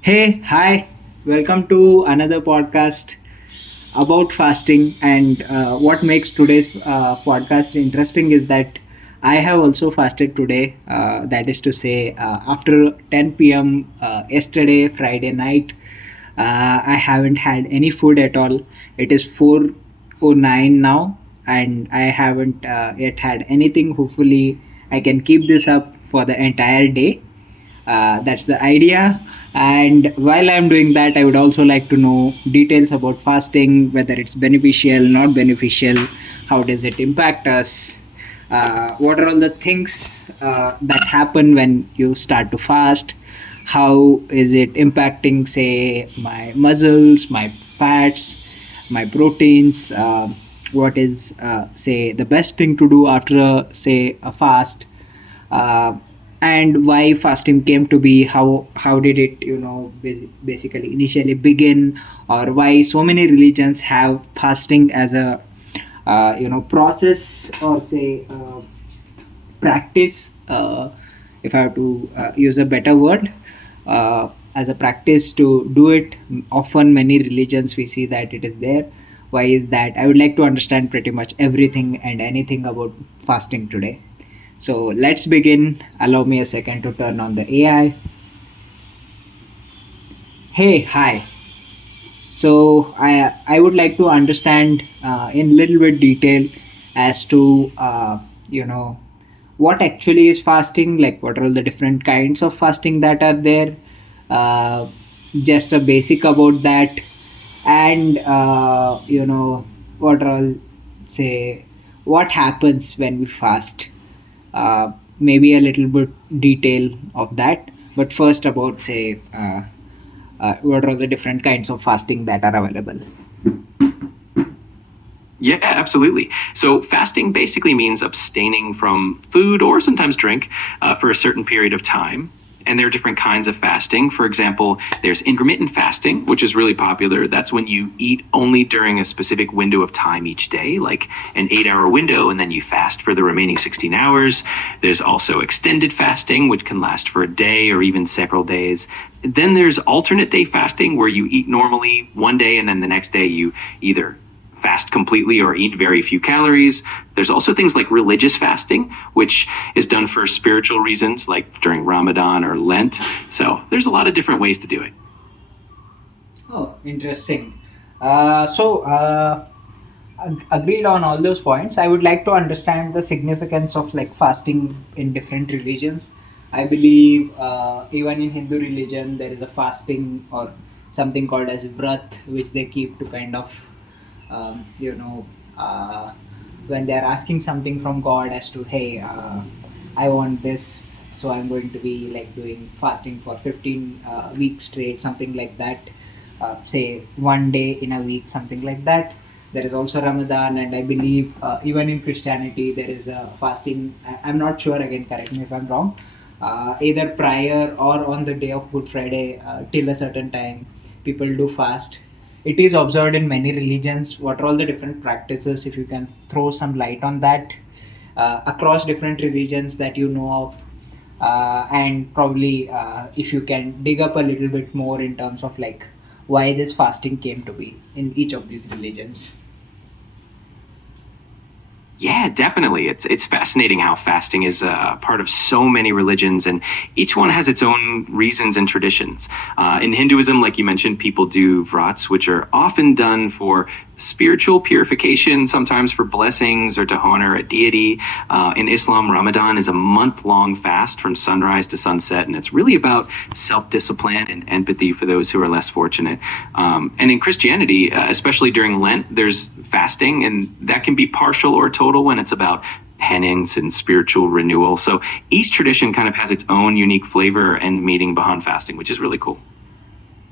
Hey, hi, welcome to another podcast about fasting. And what makes today's podcast interesting is that I have also fasted today. That is to say, after 10 p.m. Yesterday, Friday night, I haven't had any food at all. It is 4:09 now, and I haven't yet had anything. Hopefully, I can keep this up for the entire day. That's the idea. And while I'm doing that, I would also like to know details about fasting, whether it's beneficial, not beneficial, how does it impact us, what are all the things that happen when you start to fast, how is it impacting, say, my muscles, my fats, my proteins, what is, say, the best thing to do after, say, a fast, uh, and why fasting came to be, how did it basically initially begin, or why so many religions have fasting as a process, or say practice, if I have to use a better word, as a practice to do it. Often many religions we see that it is there. Why is that? I would like to understand pretty much everything and anything about fasting today. So let's begin. Allow me a second to turn on the AI. Hey, hi. So I would like to understand in little bit detail as to what actually is fasting, like what are all the different kinds of fasting that are there. Uh, just a basic about that, and what are all, say, what happens when we fast. Uh, Maybe a little bit detail of that, but first about, say, what are the different kinds of fasting that are available. Yeah, absolutely. So, fasting basically means abstaining from food or sometimes drink for a certain period of time. And there are different kinds of fasting. For example, there's intermittent fasting, which is really popular. That's when you eat only during a specific window of time each day, like an 8 hour window, and then you fast for the remaining 16 hours. There's also extended fasting, which can last for a day or even several days. Then there's alternate day fasting, where you eat normally one day and then the next day you either fast completely or eat very few calories. There's also things like religious fasting, which is done for spiritual reasons, like during Ramadan or Lent. So there's a lot of different ways to do it. Oh, interesting. Agreed on all those points. I would like to understand the significance of like fasting in different religions. I believe even in Hindu religion there is a fasting or something called as vrat, which they keep to kind of um, you know uh, when they are asking something from God as to, hey, I want this, so I'm going to be like doing fasting for 15 weeks straight, something like that. Say one day in a week, something like that. There is also Ramadan, and I believe even in Christianity there is a fasting. I'm not sure, again, correct me if I'm wrong. Either prior or on the day of Good Friday, till a certain time, people do fast. It is observed in many religions. What are all the different practices, if you can throw some light on that, across different religions that you know of, and probably if you can dig up a little bit more in terms of like why this fasting came to be in each of these religions. Yeah, definitely. It's fascinating how fasting is a part of so many religions, and each one has its own reasons and traditions. In Hinduism, like you mentioned, people do vrats, which are often done for spiritual purification, sometimes for blessings or to honor a deity. In Islam, Ramadan is a month-long fast from sunrise to sunset, and it's really about self-discipline and empathy for those who are less fortunate. And in Christianity, especially during Lent, there's fasting, and that can be partial or total when it's about penance and spiritual renewal. So each tradition kind of has its own unique flavor and meaning behind fasting, which is really cool.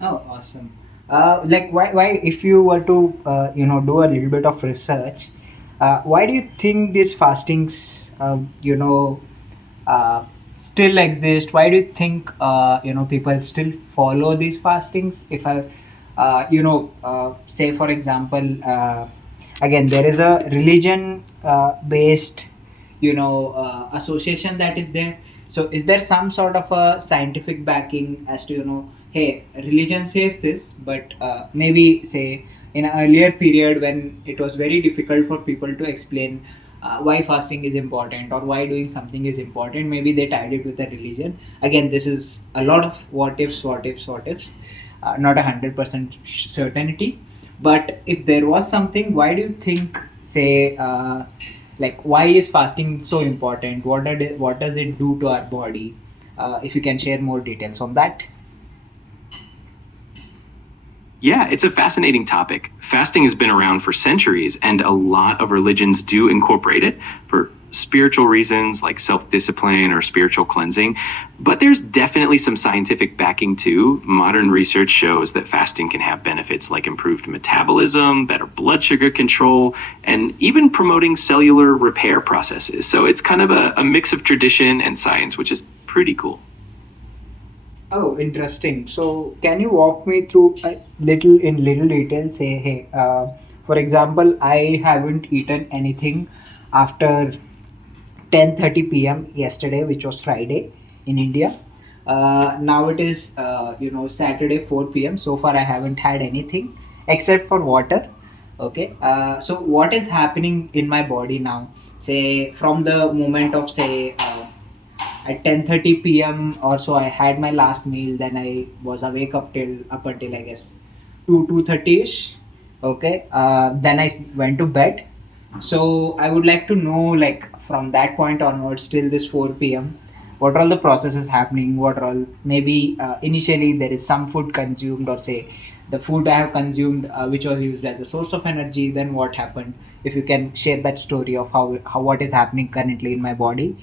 Oh, awesome. Like why if you were to do a little bit of research, why do you think these fastings uh, still exist? Why do you think people still follow these fastings? If I say for example, again, there is a religion based association that is there. So is there some sort of a scientific backing as to, hey, religion says this, but maybe say in an earlier period when it was very difficult for people to explain why fasting is important or why doing something is important, maybe they tied it with a religion. Again, this is a lot of what ifs, not 100% certainty. But if there was something, why do you think, say, like, why is fasting so important? What does it do to our body? If you can share more details on that. Yeah, it's a fascinating topic. Fasting has been around for centuries, and a lot of religions do incorporate it for spiritual reasons like self discipline or spiritual cleansing. But there's definitely some scientific backing too. Modern research shows that fasting can have benefits like improved metabolism, better blood sugar control, and even promoting cellular repair processes. So it's kind of a mix of tradition and science, which is pretty cool. Oh, interesting. So, can you walk me through a little in little detail? Say, hey, for example, I haven't eaten anything after 10:30 p.m. yesterday, which was Friday in India. Now it is Saturday 4 p.m. So far, I haven't had anything except for water. Okay. So what is happening in my body now? Say from the moment of, say, at 10:30 p.m. or so, I had my last meal. Then I was awake up until, I guess, 2:30 ish. Okay. Then I went to bed. So I would like to know, like, from that point onwards till this 4 p.m., what are all the processes happening? What are all, maybe initially there is some food consumed, or say the food I have consumed, which was used as a source of energy. Then what happened? If you can share that story of how what is happening currently in my body.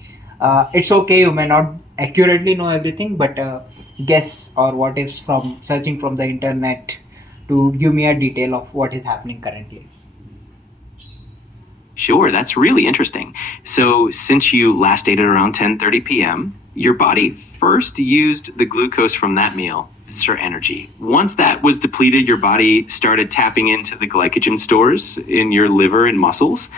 It's okay, you may not accurately know everything, but guess or what ifs from searching from the internet to give me a detail of what is happening currently. Sure, that's really interesting. So, since you last ate at around 10:30 p.m., your body first used the glucose from that meal to store energy. Once that was depleted, your body started tapping into the glycogen stores in your liver and muscles.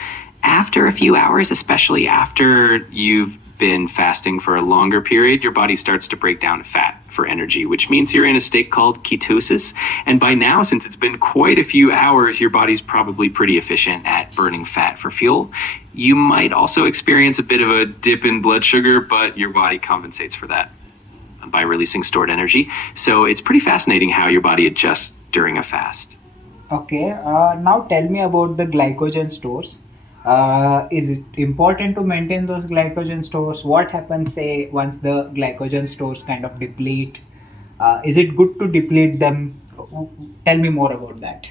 After a few hours, especially after you've been fasting for a longer period, your body starts to break down fat for energy, which means you're in a state called ketosis. And by now, since it's been quite a few hours, your body's probably pretty efficient at burning fat for fuel. You might also experience a bit of a dip in blood sugar, but your body compensates for that by releasing stored energy. So it's pretty fascinating how your body adjusts during a fast. Okay, now tell me about the glycogen stores. Is it important to maintain those glycogen stores? What happens, say, once the glycogen stores kind of deplete? Is it good to deplete them? Tell me more about that.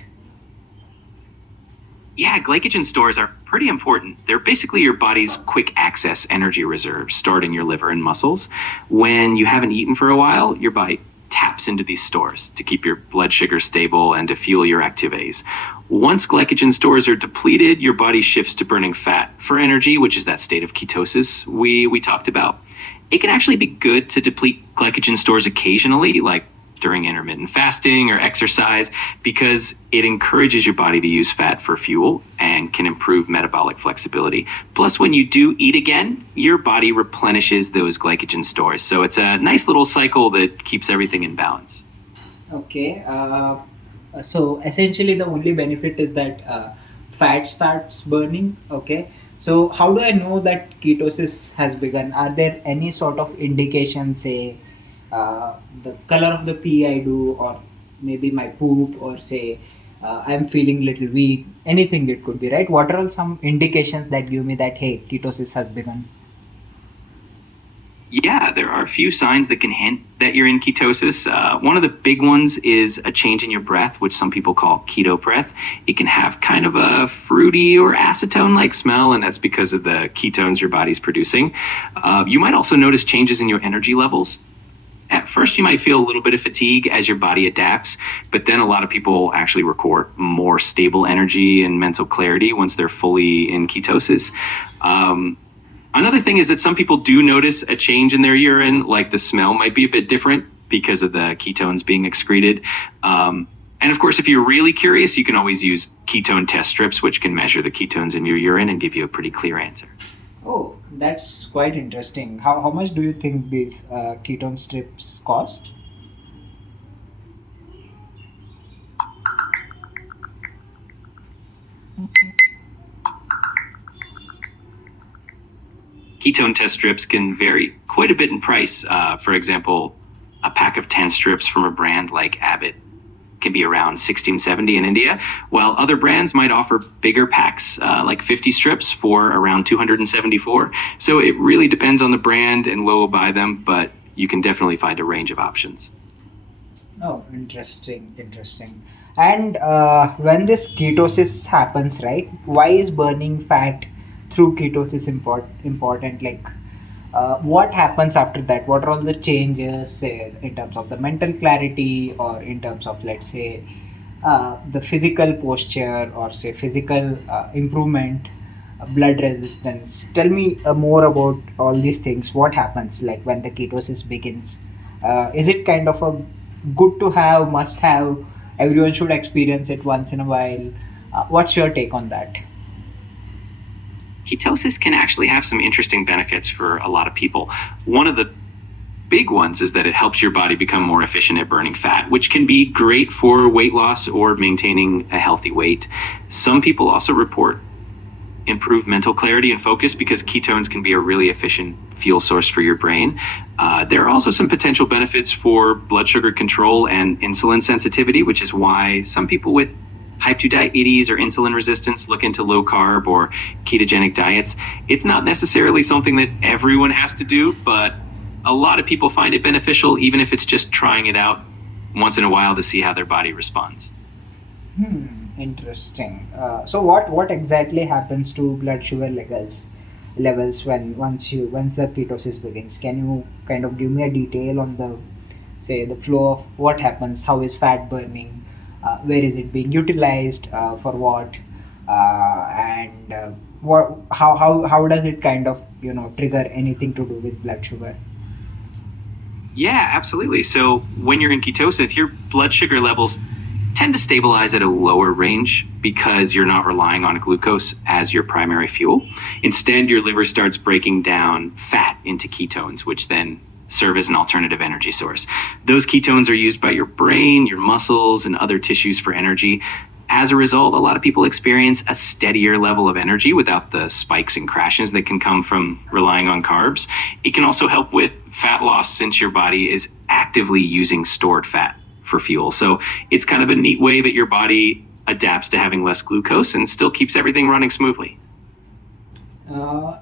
Yeah, glycogen stores are pretty important. They're basically your body's quick access energy reserves stored in your liver and muscles. When you haven't eaten for a while, your body taps into these stores to keep your blood sugar stable and to fuel your activities. Once glycogen stores are depleted, your body shifts to burning fat for energy, which is that state of ketosis we talked about. It can actually be good to deplete glycogen stores occasionally, like during intermittent fasting or exercise, because it encourages your body to use fat for fuel and can improve metabolic flexibility. Plus, when you do eat again, your body replenishes those glycogen stores. So it's a nice little cycle that keeps everything in balance. Okay. So essentially, the only benefit is that fat starts burning. Okay. So how do I know that ketosis has begun? Are there any sort of indications, say, the color of the pee I do, or maybe my poop, or say I'm feeling little weak? Anything it could be, right? What are all some indications that give me that, hey, ketosis has begun? Yeah, there are a few signs that can hint that you're in ketosis. One of the big ones is a change in your breath, which some people call keto breath. It can have kind of a fruity or acetone like smell, and that's because of the ketones your body's producing. You might also notice changes in your energy levels. At first, you might feel a little bit of fatigue as your body adapts, but then a lot of people actually record more stable energy and mental clarity once they're fully in ketosis. Um, Another thing is that some people do notice a change in their urine, like the smell might be a bit different because of the ketones being excreted. And of course, if you're really curious, you can always use ketone test strips, which can measure the ketones in your urine and give you a pretty clear answer. Oh, that's quite interesting. How much do you think these ketone strips cost? Ketone test strips can vary quite a bit in price. For example, a pack of 10 strips from a brand like Abbott can be around 1670 in India, while other brands might offer bigger packs, like 50 strips for around 274. So it really depends on the brand and where we'll buy them, but you can definitely find a range of options. Oh, interesting, interesting. And when this ketosis happens, right? Why is burning fat through ketosis important? Like, what happens after that? What are all the changes, say, in terms of the mental clarity, or in terms of, let's say, the physical posture, or say physical improvement, blood resistance? Tell me more about all these things. What happens like when the ketosis begins? Is it kind of a good to have, must have, everyone should experience it once in a while? What's your take on that? Ketosis can actually have some interesting benefits for a lot of people. One of the big ones is that it helps your body become more efficient at burning fat, which can be great for weight loss or maintaining a healthy weight. Some people also report improved mental clarity and focus because ketones can be a really efficient fuel source for your brain. There are also some potential benefits for blood sugar control and insulin sensitivity, which is why some people with type 2 diabetes or insulin resistance look into low carb or ketogenic diets. It's not necessarily something that everyone has to do, but a lot of people find it beneficial, even if it's just trying it out once in a while to see how their body responds. Interesting. So what exactly happens to blood sugar levels when once the ketosis begins? Can you kind of give me a detail on the, say, the flow of what happens? How is fat burning? Where is it being utilized? For what? And what? How does it kind of trigger anything to do with blood sugar? Yeah, absolutely. So when you're in ketosis, your blood sugar levels tend to stabilize at a lower range because you're not relying on glucose as your primary fuel. Instead, your liver starts breaking down fat into ketones, which then serve as an alternative energy source. Those ketones are used by your brain, your muscles, and other tissues for energy. As a result, a lot of people experience a steadier level of energy without the spikes and crashes that can come from relying on carbs. It can also help with fat loss since your body is actively using stored fat for fuel. So it's kind of a neat way that your body adapts to having less glucose and still keeps everything running smoothly.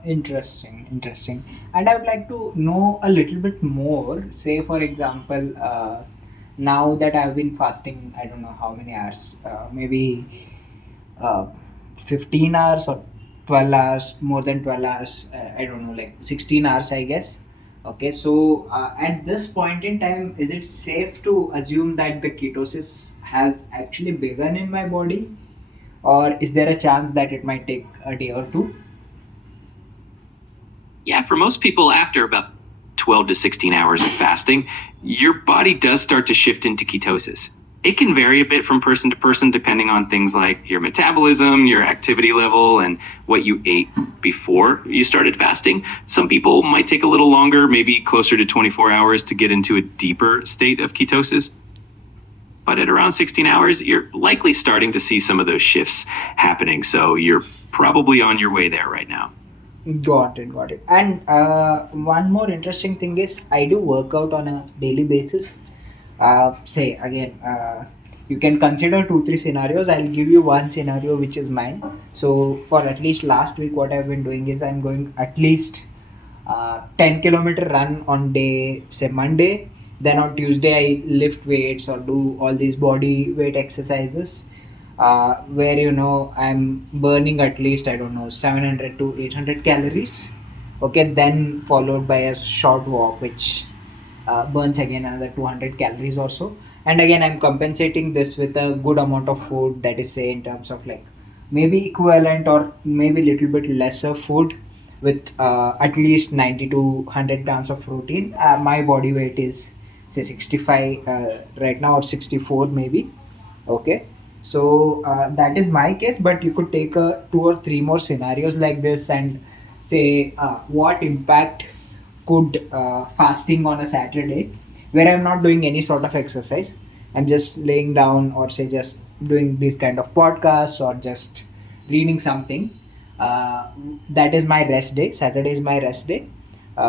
Interesting, interesting. And I would like to know a little bit more. Say, for example, now that I've been fasting, I don't know how many hours, maybe uh, 15 hours or 12 hours, more than 12 hours, I don't know, like 16 hours, I guess. Okay, so at this point in time, is it safe to assume that the ketosis has actually begun in my body, or is there a chance that it might take a day or two? Yeah, for most people, after about 12 to 16 hours of fasting, your body does start to shift into ketosis. It can vary a bit from person to person depending on things like your metabolism, your activity level, and what you ate before you started fasting. Some people might take a little longer, maybe closer to 24 hours, to get into a deeper state of ketosis. But at around 16 hours, you're likely starting to see some of those shifts happening. So you're probably on your way there right now. Got it, got it. And one more interesting thing is I do workout on a daily basis. Say again, you can consider two, three scenarios. I'll give you one scenario which is mine. So for at least last week, what I've been doing is I'm going at least 10-kilometer run on day, say Monday. Then on Tuesday, I lift weights or do all these body weight exercises, where I'm burning at least, I don't know, 700 to 800 calories. Okay, then followed by a short walk, which burns again another 200 calories or so. And again, I'm compensating this with a good amount of food, that is, say, in terms of like maybe equivalent or maybe little bit lesser food with at least 90 to 100 grams of protein. My body weight is say 65 right now, or 64 maybe. Okay, so that is my case, but you could take two or three more scenarios like this, and say what impact could fasting on a Saturday, where I'm not doing any sort of exercise. I'm just laying down, or say just doing this kind of podcast, or just reading something. Uh, that is my rest day. Saturday is my rest day.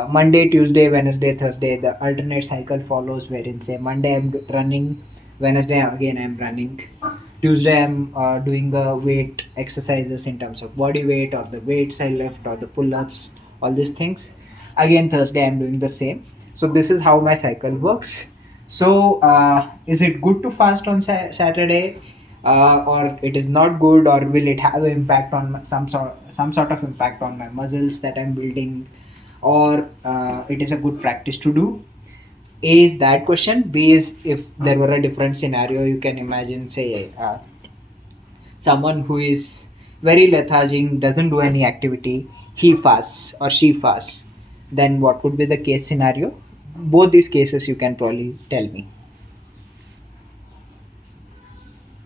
Monday, Tuesday, Wednesday, Thursday, the alternate cycle follows, wherein say Monday I'm running, Wednesday again I'm running, Tuesday I'm doing the weight exercises in terms of body weight, or the weights I lift, or the pull-ups, all these things. Again Thursday I'm doing the same. So this is how my cycle works. So is it good to fast on Saturday, or it is not good, or will it have an impact on some sort of impact on my muscles that I'm building, or it is a good practice to do? A is that question. B is, if there were a different scenario, you can imagine, say, someone who is very lethargic, doesn't do any activity, he fasts or she fasts, then what could be the case scenario? Both these cases you can probably tell me.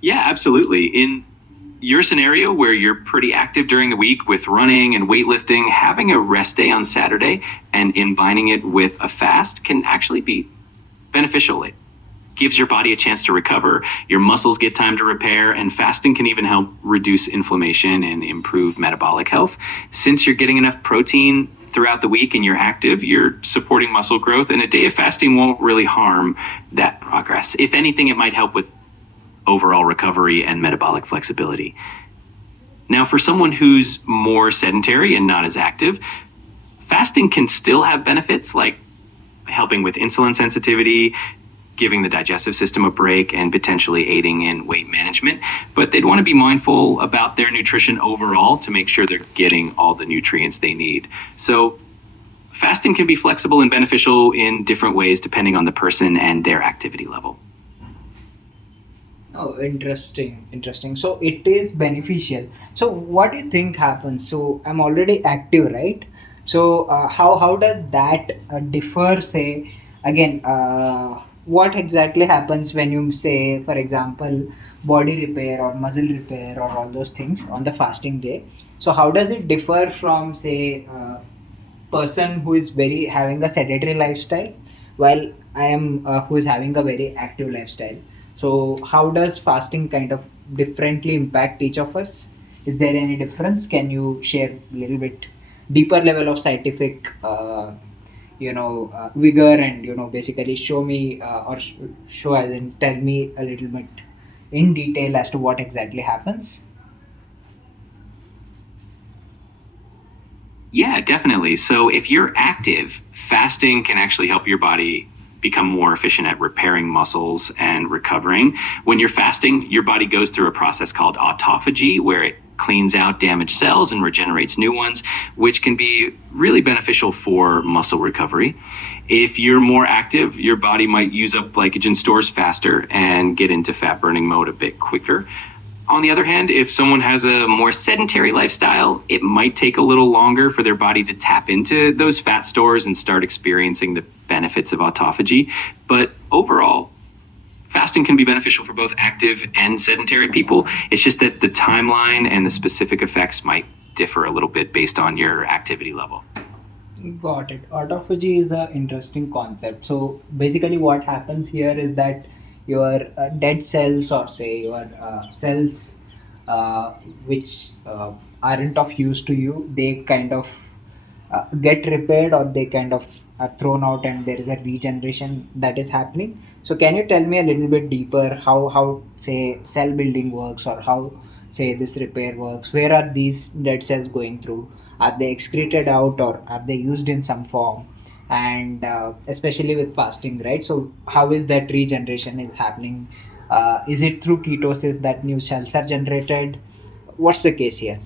Yeah, absolutely. In your scenario where you're pretty active during the week with running and weightlifting, having a rest day on Saturday and combining it with a fast can actually be beneficial. It gives your body a chance to recover, your muscles get time to repair, and fasting can even help reduce inflammation and improve metabolic health. Since you're getting enough protein throughout the week and you're active, you're supporting muscle growth, and a day of fasting won't really harm that progress. If anything, it might help with overall recovery and metabolic flexibility. Now, for someone who's more sedentary and not as active, fasting can still have benefits like helping with insulin sensitivity, giving the digestive system a break, and potentially aiding in weight management. But they'd want to be mindful about their nutrition overall to make sure they're getting all the nutrients they need. So, fasting can be flexible and beneficial in different ways depending on the person and their activity level. Oh, interesting, interesting. So it is beneficial. So what do you think happens? So I'm already active, right? So how does that differ? Say again, what exactly happens when you say, for example, body repair or muscle repair or all those things on the fasting day? So how does it differ from, say, person who is very having a sedentary lifestyle, while I am who is having a very active lifestyle? So how does fasting kind of differently impact each of us? Is there any difference? Can you share a little bit deeper level of scientific vigor, and basically show me, or show, as in tell me a little bit in detail as to what exactly happens? Yeah, definitely. So if you're active, fasting can actually help your body become more efficient at repairing muscles and recovering. When you're fasting, your body goes through a process called autophagy, where it cleans out damaged cells and regenerates new ones, which can be really beneficial for muscle recovery. If you're more active, your body might use up glycogen stores faster and get into fat burning mode a bit quicker. On the other hand, if someone has a more sedentary lifestyle, it might take a little longer for their body to tap into those fat stores and start experiencing the benefits of autophagy. But overall, fasting can be beneficial for both active and sedentary people. It's just that the timeline and the specific effects might differ a little bit based on your activity level. Got it. Autophagy is an interesting concept. So basically, what happens here is that your dead cells, or say your cells uh, which aren't of use to you, they kind of get repaired, or they kind of are thrown out, and there is a regeneration that is happening. So can you tell me a little bit deeper how say cell building works, or how say this repair works? Where are these dead cells going through? Are they excreted out, or are they used in some form? And especially with fasting, right? So how is that regeneration is happening? Is it through ketosis that new cells are generated? What's the case here?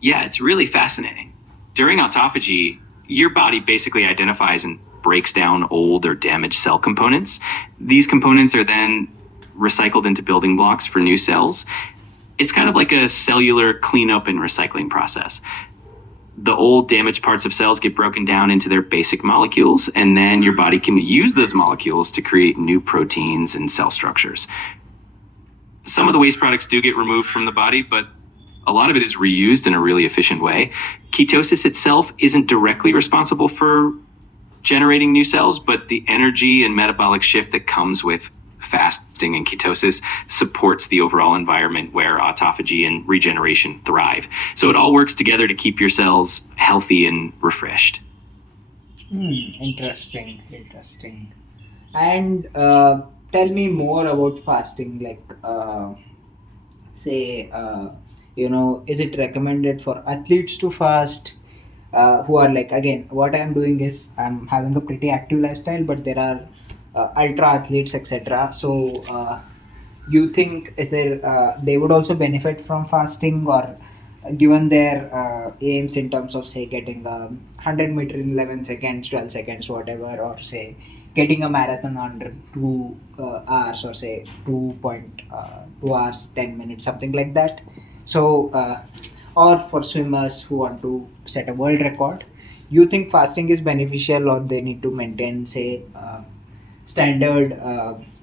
Yeah, it's really fascinating. During autophagy, your body basically identifies and breaks down old or damaged cell components. These components are then recycled into building blocks for new cells. It's kind of like a cellular cleanup and recycling process. The old damaged parts of cells get broken down into their basic molecules, and then your body can use those molecules to create new proteins and cell structures. Some of the waste products do get removed from the body, but a lot of it is reused in a really efficient way. Ketosis itself isn't directly responsible for generating new cells, but the energy and metabolic shift that comes with fasting and ketosis supports the overall environment where autophagy and regeneration thrive. So it all works together to keep your cells healthy and refreshed. Interesting, interesting. And tell me more about fasting. Like, say, is it recommended for athletes to fast? Who are like, again, what I'm doing is I'm having a pretty active lifestyle, but there are ultra athletes, etc. So, you think is there they would also benefit from fasting, or given their aims in terms of say getting a 100-meter in 11 seconds, 12 seconds, whatever, or say getting a marathon under 2 hours, or say 2.2 hours 10 minutes, something like that. So or for swimmers who want to set a world record, you think fasting is beneficial, or they need to maintain say standard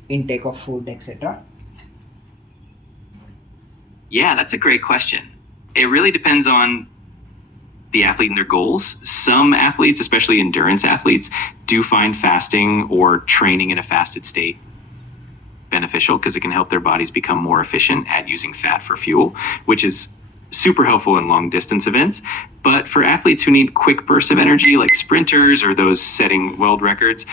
intake of food, etc.? Yeah, that's a great question. It really depends on the athlete and their goals. Some athletes, especially endurance athletes, do find fasting or training in a fasted state beneficial because it can help their bodies become more efficient at using fat for fuel, which is super helpful in long distance events. But for athletes who need quick bursts of energy, like sprinters or those setting world records,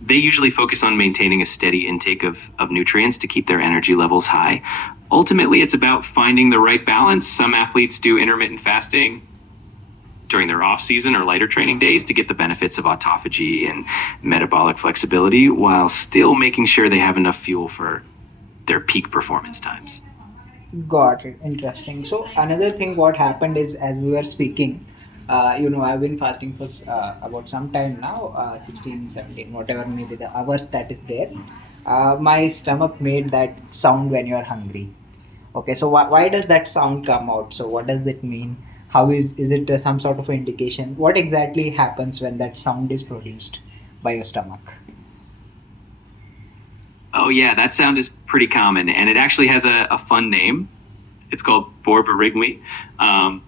they usually focus on maintaining a steady intake of nutrients to keep their energy levels high. Ultimately, it's about finding the right balance. Some athletes do intermittent fasting during their off season or lighter training days to get the benefits of autophagy and metabolic flexibility while still making sure they have enough fuel for their peak performance times. Got it. Interesting. So another thing, what happened is, as we were speaking, I've been fasting for about some time now, 16, 17, whatever maybe the hours that is there. My stomach made that sound when you are hungry. Okay, so why does that sound come out? So what does that mean? How is it some sort of indication? What exactly happens when that sound is produced by your stomach? Oh, yeah, that sound is pretty common, and it actually has a fun name. It's called borborygmi. Um,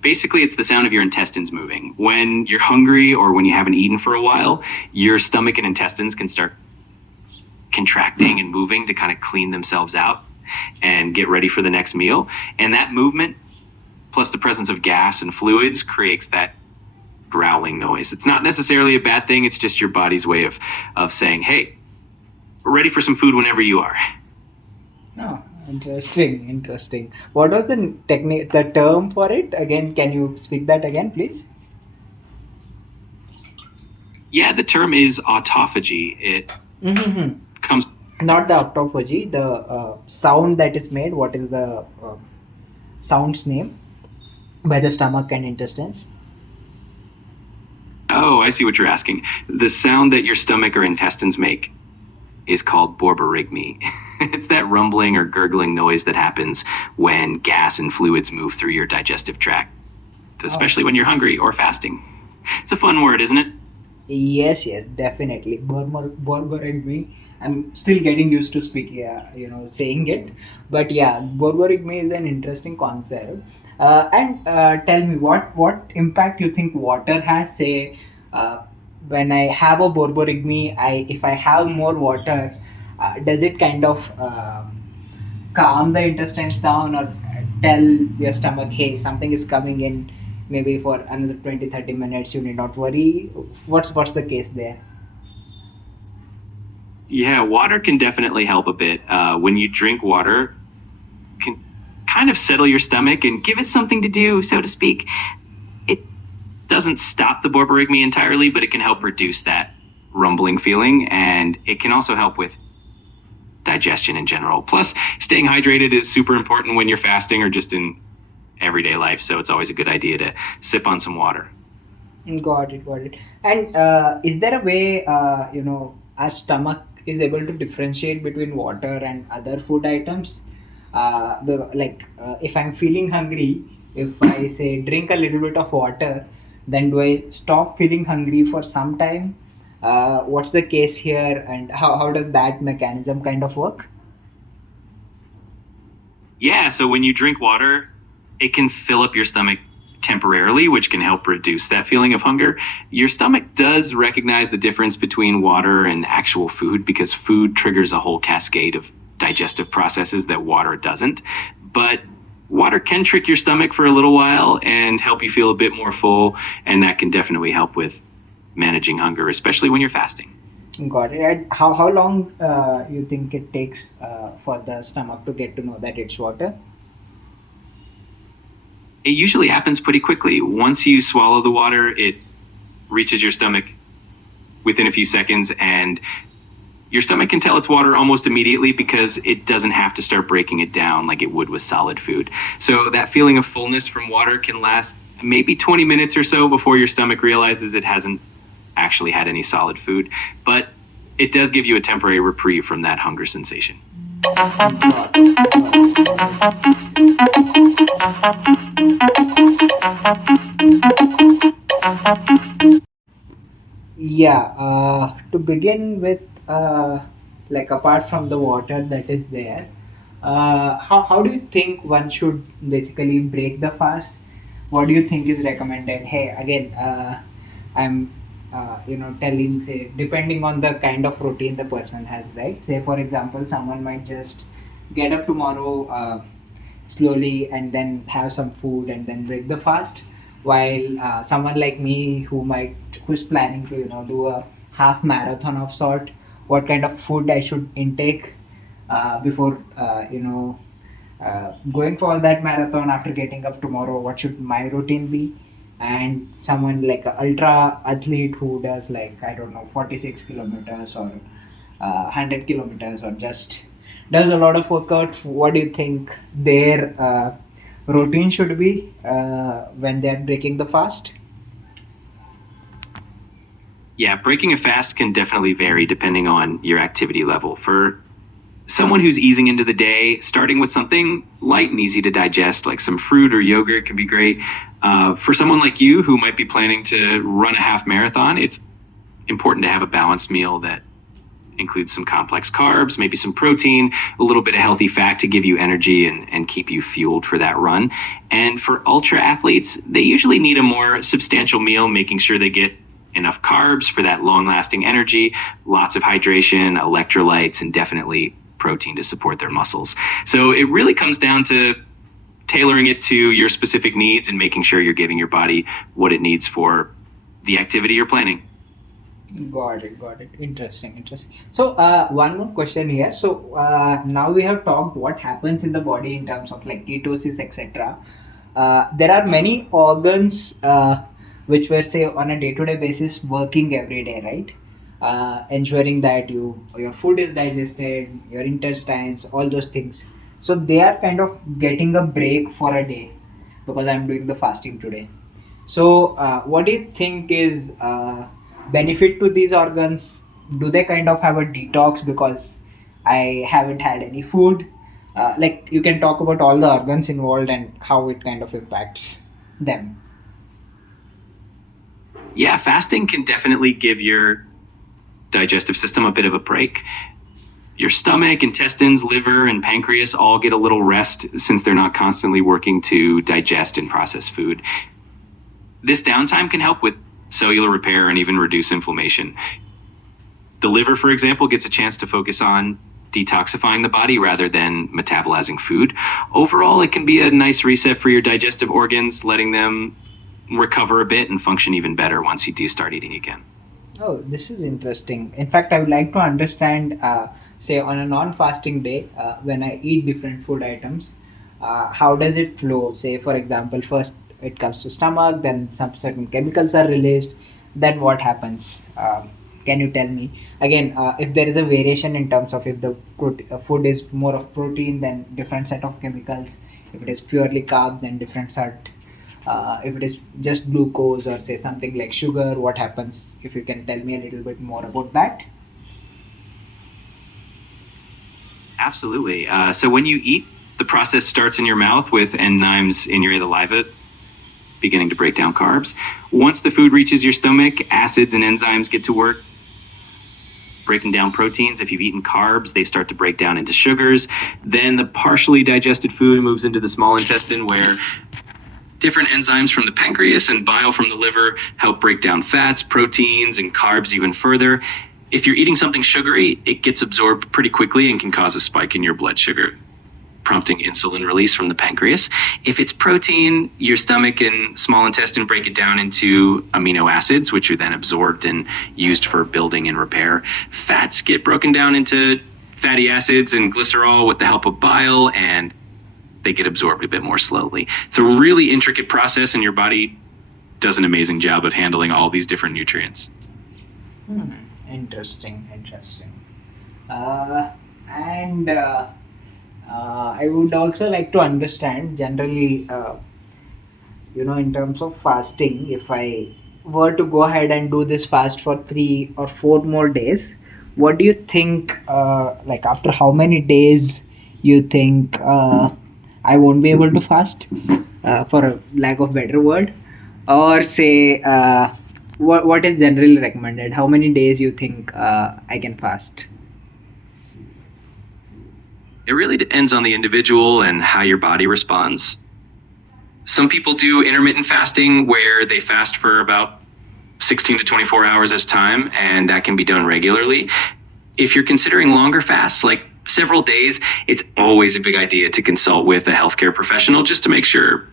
Basically, it's the sound of your intestines moving. When you're hungry or when you haven't eaten for a while, your stomach and intestines can start contracting and moving to kind of clean themselves out and get ready for the next meal. And that movement, plus the presence of gas and fluids, creates that growling noise. It's not necessarily a bad thing, it's just your body's way of saying, hey, we're ready for some food whenever you are. No, interesting, interesting. What was the technique, the term for it? Again, can you speak that again, please? Yeah, the term is autophagy. It Mm-hmm. comes Not the autophagy, the sound that is made. What is the sound's name by the stomach and intestines? Oh, I see what you're asking. The sound that your stomach or intestines make is called borborygmi. It's that rumbling or gurgling noise that happens when gas and fluids move through your digestive tract, Oh, especially when you're hungry or fasting. It's a fun word, isn't it? yes, yes, definitely. Borborygmi. I'm still getting used to speaking, saying it. But yeah, borborygmi is an interesting concept. And tell me, what impact you think water has? Say, uh, when I have a borborygmi, if I have more water, does it kind of calm the intestines down, or tell your stomach, hey, something is coming in, maybe for another 20-30 minutes, you need not worry? What's the case there? Yeah, water can definitely help a bit. When you drink water, can kind of settle your stomach and give it something to do, so to speak. It doesn't stop the borborygmi entirely, but it can help reduce that rumbling feeling, and it can also help with digestion in general. Plus, staying hydrated is super important when you're fasting or just in everyday life, so it's always a good idea to sip on some water. Got it, got it. And is there a way, our stomach is able to differentiate between water and other food items? If I'm feeling hungry, if I say drink a little bit of water, then do I stop feeling hungry for some time? What's the case here, and how does that mechanism kind of work? Yeah, so when you drink water, it can fill up your stomach temporarily, which can help reduce that feeling of hunger. Your stomach does recognize the difference between water and actual food because food triggers a whole cascade of digestive processes that water doesn't. But water can trick your stomach for a little while and help you feel a bit more full, and that can definitely help with managing hunger, especially when you're fasting. Got it. And how long you think it takes for the stomach to get to know that it's water? It usually happens pretty quickly. Once you swallow the water, it reaches your stomach within a few seconds, and your stomach can tell it's water almost immediately because it doesn't have to start breaking it down like it would with solid food. So that feeling of fullness from water can last maybe 20 minutes or so before your stomach realizes it hasn't actually had any solid food. But it does give you a temporary reprieve from that hunger sensation. Got it. Got it. Yeah, to begin with, like apart from the water that is there, how do you think one should basically break the fast? What do you think is recommended? Hey, again, I'm, telling, say, depending on the kind of routine the person has, right? Say, for example, someone might just get up tomorrow, slowly and then have some food and then break the fast, while someone like me who's planning to do a half marathon of sort, what kind of food I should intake before going for that marathon. After getting up tomorrow, what should my routine be? And someone like an ultra athlete who does, like, I don't know, 46 kilometers or 100 kilometers, or just does a lot of workout, what do you think their routine should be when they're breaking the fast? Yeah, breaking a fast can definitely vary depending on your activity level. For someone who's easing into the day, starting with something light and easy to digest, like some fruit or yogurt, can be great. For someone like you who might be planning to run a half marathon, it's important to have a balanced meal that includes some complex carbs, maybe some protein, a little bit of healthy fat to give you energy and keep you fueled for that run. And for ultra athletes, they usually need a more substantial meal, making sure they get enough carbs for that long lasting energy, lots of hydration, electrolytes, and definitely protein to support their muscles. So it really comes down to tailoring it to your specific needs and making sure you're giving your body what it needs for the activity you're planning. Got it, got it. Interesting, interesting. So, one more question here. So, now we have talked what happens in the body in terms of like ketosis, etc. There are many organs which were, say, on a day-to-day basis working every day, right? Ensuring that your food is digested, your intestines, all those things. So they are kind of getting a break for a day because I'm doing the fasting today. So, what do you think is benefit to these organs? Do they kind of have a detox because I haven't had any food? Like, you can talk about all the organs involved and how it kind of impacts them. Yeah, fasting can definitely give your digestive system a bit of a break. Your stomach, intestines, liver, and pancreas all get a little rest since they're not constantly working to digest and process food. This downtime can help with cellular repair and even reduce inflammation. The liver, for example, gets a chance to focus on detoxifying the body rather than metabolizing food. Overall, it can be a nice reset for your digestive organs, letting them recover a bit and function even better once you do start eating again. Oh, this is interesting. In fact, I would like to understand, say, on a non-fasting day, when I eat different food items, how does it flow? Say, for example, first it comes to stomach, then some certain chemicals are released. Then what happens? Can you tell me again if there is a variation in terms of if the food is more of protein, then different set of chemicals. If it is purely carb, then different set. If it is just glucose or say something like sugar, what happens? If you can tell me a little bit more about that. Absolutely. So when you eat, the process starts in your mouth with enzymes in your saliva beginning to break down carbs. Once the food reaches your stomach, acids and enzymes get to work breaking down proteins. If you've eaten carbs, they start to break down into sugars. Then the partially digested food moves into the small intestine, where different enzymes from the pancreas and bile from the liver help break down fats, proteins, and carbs even further. If you're eating something sugary, it gets absorbed pretty quickly and can cause a spike in your blood sugar, prompting insulin release from the pancreas. If it's protein, your stomach and small intestine break it down into amino acids, which are then absorbed and used for building and repair. Fats get broken down into fatty acids and glycerol with the help of bile, and they get absorbed a bit more slowly. It's a really intricate process, and your body does an amazing job of handling all these different nutrients. Interesting, interesting. And I would also like to understand generally, in terms of fasting, if I were to go ahead and do this fast for 3 or 4 more days, what do you think, like after how many days you think I won't be able to fast, for a lack of better word, or say, what is generally recommended? How many days you think I can fast? It really depends on the individual and how your body responds. Some people do intermittent fasting where they fast for about 16 to 24 hours at a time, and that can be done regularly. If you're considering longer fasts, like several days, it's always a big idea to consult with a healthcare professional just to make sure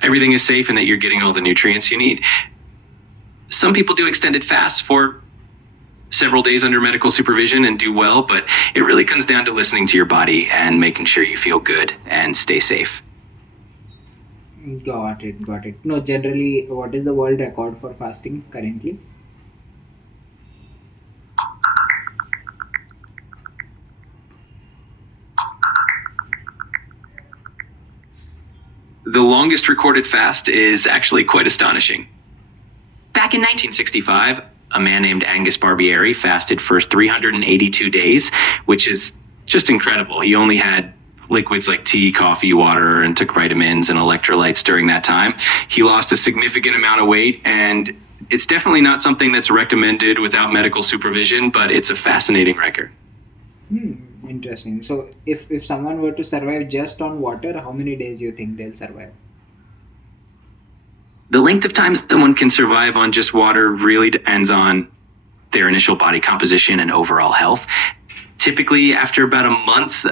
everything is safe and that you're getting all the nutrients you need. Some people do extended fasts for several days under medical supervision and do well, but it really comes down to listening to your body and making sure you feel good and stay safe. Got it, got it. No, generally, what is the world record for fasting currently? The longest recorded fast is actually quite astonishing. Back in 1965, a man named Angus Barbieri fasted for 382 days, which is just incredible. He only had liquids like tea, coffee, water, and took vitamins and electrolytes during that time. He lost a significant amount of weight, and it's definitely not something that's recommended without medical supervision, but it's a fascinating record. Interesting. So, if someone were to survive just on water, how many days you think they'll survive? The length of time someone can survive on just water really depends on their initial body composition and overall health. Typically, after about a month,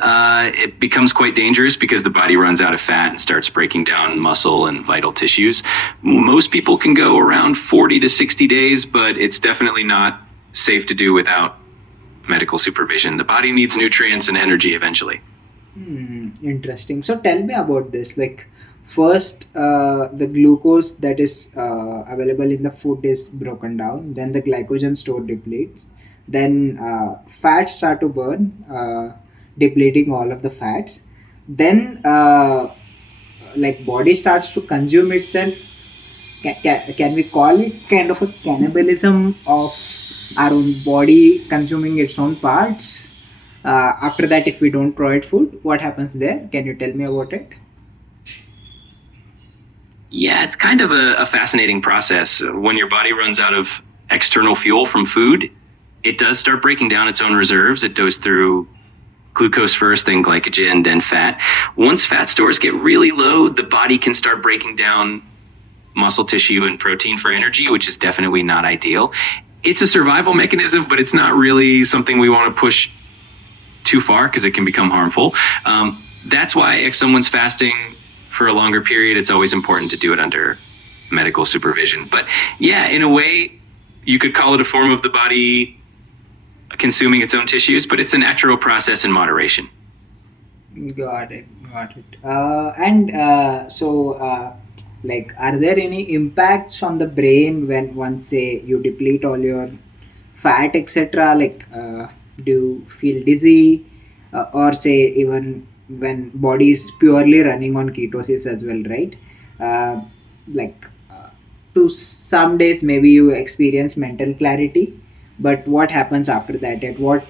it becomes quite dangerous because the body runs out of fat and starts breaking down muscle and vital tissues. Most people can go around 40 to 60 days, but it's definitely not safe to do without medical supervision. The body needs nutrients and energy eventually. Interesting. So tell me about this. Like, first, the glucose that is available in the food is broken down. Then the glycogen store depletes. Then fats start to burn, depleting all of the fats. Then, like body starts to consume itself. Can we call it kind of a cannibalism of our own body consuming its own parts? After that, if we don't provide food, what happens there? Can you tell me about it? Yeah, it's kind of a fascinating process. When your body runs out of external fuel from food, it does start breaking down its own reserves. It goes through glucose first, then glycogen, then fat. Once fat stores get really low, the body can start breaking down muscle tissue and protein for energy, which is definitely not ideal. It's a survival mechanism, but it's not really something we want to push too far because it can become harmful. That's why if someone's fasting for a longer period, it's always important to do it under medical supervision. But yeah, in a way, you could call it a form of the body consuming its own tissues, but it's a natural process in moderation. Got it, got it. And so, like, are there any impacts on the brain when once say you deplete all your fat, etc.? Like, do you feel dizzy, or say even when body is purely running on ketosis as well, right? Like, to some days maybe you experience mental clarity, but what happens after that? At what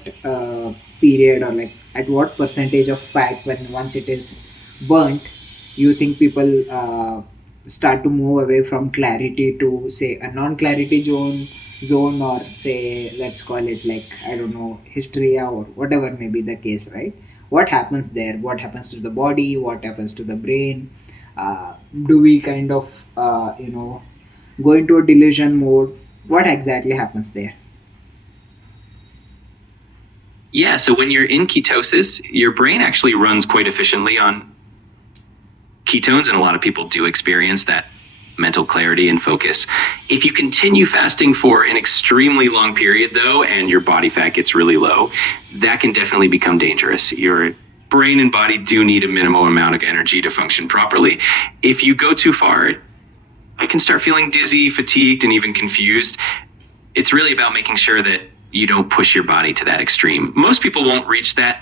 period, or like at what percentage of fat, when once it is burnt, you think people start to move away from clarity to say a non-clarity zone, or say, let's call it like, I don't know, hysteria or whatever may be the case, right? What happens there? What happens to the body? What happens to the brain? Do we kind of go into a delusion mode? What exactly happens there? Yeah, so when you're in ketosis, your brain actually runs quite efficiently on ketones, and a lot of people do experience that mental clarity and focus. If you continue fasting for an extremely long period, though, and your body fat gets really low, that can definitely become dangerous. Your brain and body do need a minimal amount of energy to function properly. If you go too far, I can start feeling dizzy, fatigued, and even confused. It's really about making sure that you don't push your body to that extreme. Most people won't reach that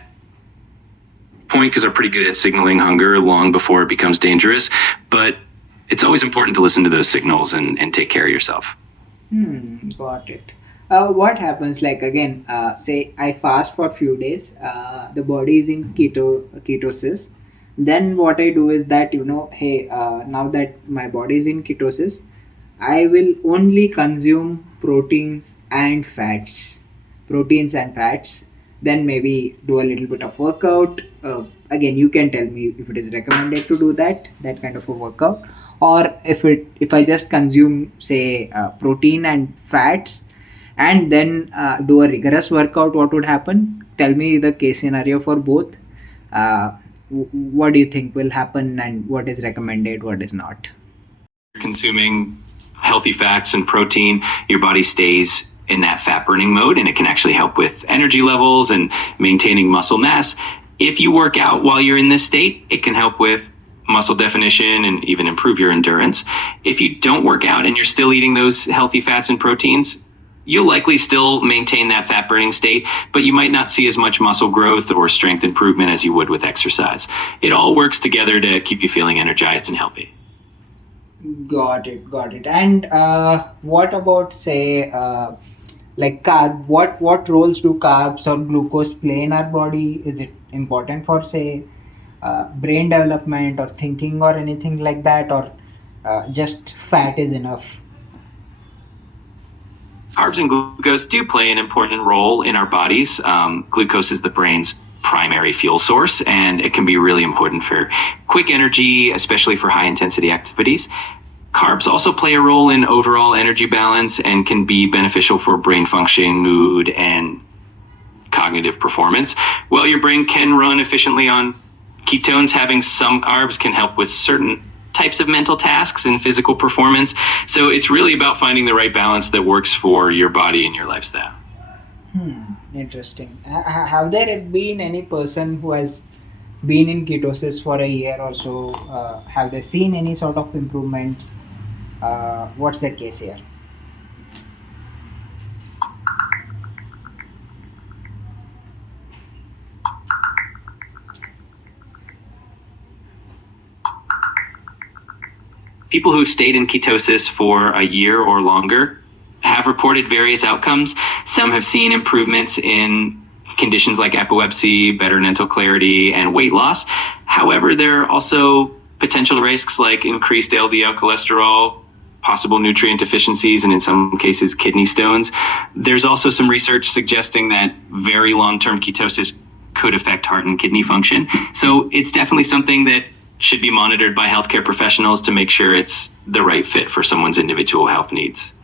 point because they're pretty good at signaling hunger long before it becomes dangerous. But it's always important to listen to those signals and take care of yourself. Got it. What happens, like, again, say I fast for few days, the body is in ketosis. Then what I do is that, hey, now that my body is in ketosis, I will only consume proteins and fats. Then maybe do a little bit of workout. Again, you can tell me if it is recommended to do that kind of a workout, or if I just consume, say, protein and fats, and then do a rigorous workout. What would happen? Tell me the case scenario for both. What do you think will happen, and what is recommended, what is not? Consuming healthy fats and protein, your body stays in that fat burning mode, and it can actually help with energy levels and maintaining muscle mass. If you work out while you're in this state, it can help with muscle definition and even improve your endurance. If you don't work out and you're still eating those healthy fats and proteins, you'll likely still maintain that fat burning state, but you might not see as much muscle growth or strength improvement as you would with exercise. It all works together to keep you feeling energized and healthy. Got it. And what about, say, like carb? What roles do carbs or glucose play in our body? Is it important for, say, brain development or thinking or anything like that, or just fat is enough? Carbs and glucose do play an important role in our bodies. Glucose is the brain's primary fuel source, and it can be really important for quick energy, especially for high intensity activities. Carbs also play a role in overall energy balance and can be beneficial for brain function, mood, and cognitive performance. While your brain can run efficiently on ketones, having some carbs can help with certain types of mental tasks and physical performance. So it's really about finding the right balance that works for your body and your lifestyle. Interesting. Have there been any person who has been in ketosis for a year or so? Have they seen any sort of improvements? What's the case here? People who've stayed in ketosis for a year or longer have reported various outcomes. Some have seen improvements in conditions like epilepsy, better mental clarity, and weight loss. However, there are also potential risks like increased LDL cholesterol, possible nutrient deficiencies, and in some cases, kidney stones. There's also some research suggesting that very long-term ketosis could affect heart and kidney function. So it's definitely something that should be monitored by healthcare professionals to make sure it's the right fit for someone's individual health needs.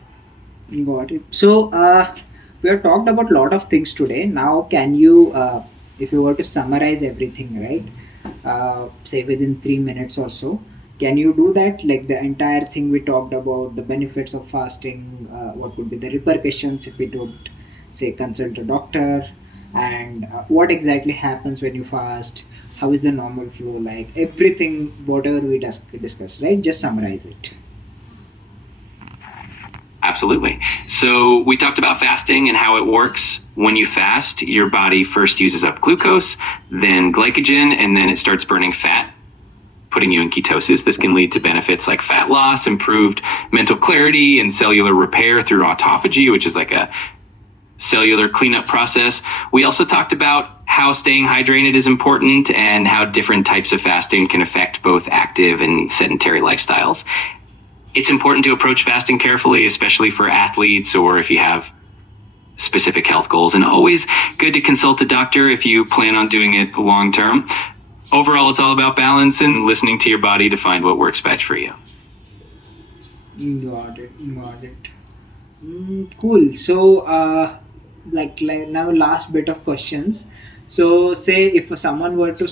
Got it. So, we have talked about a lot of things today. Now, can you, if you were to summarize everything, right, say within 3 minutes or so, can you do that? Like the entire thing we talked about, the benefits of fasting, what would be the repercussions if we don't, say, consult a doctor, and what exactly happens when you fast? How is the normal flow? Like everything, whatever we discussed, right? Just summarize it. Absolutely. So we talked about fasting and how it works. When you fast, your body first uses up glucose, then glycogen, and then it starts burning fat, putting you in ketosis. This can lead to benefits like fat loss, improved mental clarity, and cellular repair through autophagy, which is like a cellular cleanup process. We also talked about how staying hydrated is important and how different types of fasting can affect both active and sedentary lifestyles. It's important to approach fasting carefully, especially for athletes or if you have specific health goals, and always good to consult a doctor if you plan on doing it long term. Overall, it's all about balance and listening to your body to find what works best for you. Got it. Got it. Cool. So, like now, last bit of questions. So, say if someone were to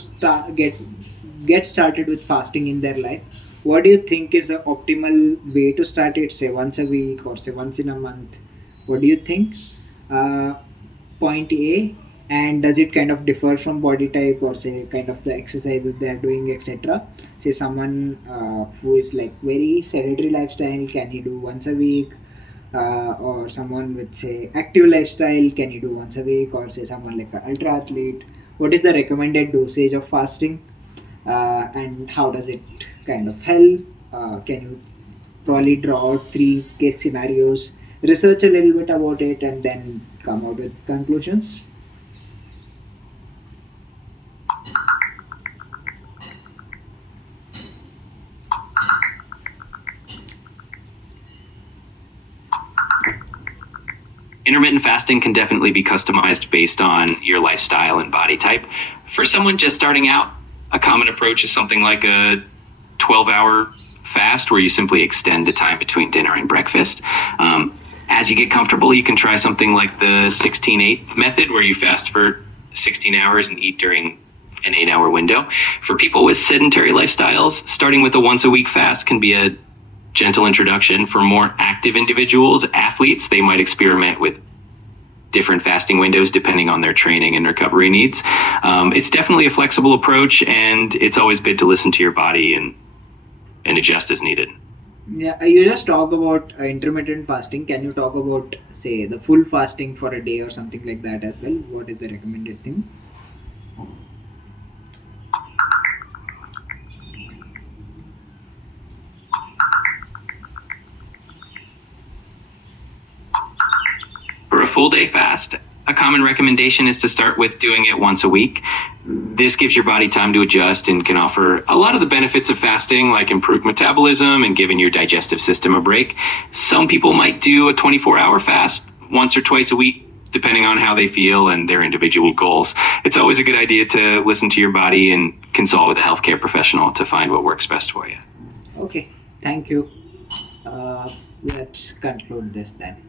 get started with fasting in their life, what do you think is the optimal way to start it? Say once a week or say once in a month. What do you think? Uh, Point A, and does it kind of differ from body type or say kind of the exercises they are doing, etc. Say someone who is like very sedentary lifestyle, can he do once a week? Or someone with say active lifestyle, can you do once a week? Or say someone like an ultra athlete, what is the recommended dosage of fasting, and how does it kind of help? Can you probably draw out three case scenarios, research a little bit about it, and then come out with conclusions? Intermittent fasting can definitely be customized based on your lifestyle and body type. For someone just starting out, a common approach is something like a 12-hour fast where you simply extend the time between dinner and breakfast. As you get comfortable, you can try something like the 16-8 method where you fast for 16 hours and eat during an 8-hour window. For people with sedentary lifestyles, starting with a once a week fast can be a gentle introduction. For more active individuals, athletes, they might experiment with different fasting windows depending on their training and recovery needs. It's definitely a flexible approach, and it's always good to listen to your body and adjust as needed. Yeah, you just talk about intermittent fasting. Can you talk about say the full fasting for a day or something like that as well? What is the recommended thing? For a full day fast, a common recommendation is to start with doing it once a week. This gives your body time to adjust and can offer a lot of the benefits of fasting, like improved metabolism and giving your digestive system a break. Some people might do a 24-hour fast once or twice a week, depending on how they feel and their individual goals. It's always a good idea to listen to your body and consult with a healthcare professional to find what works best for you. Okay, thank you. Let's conclude this then.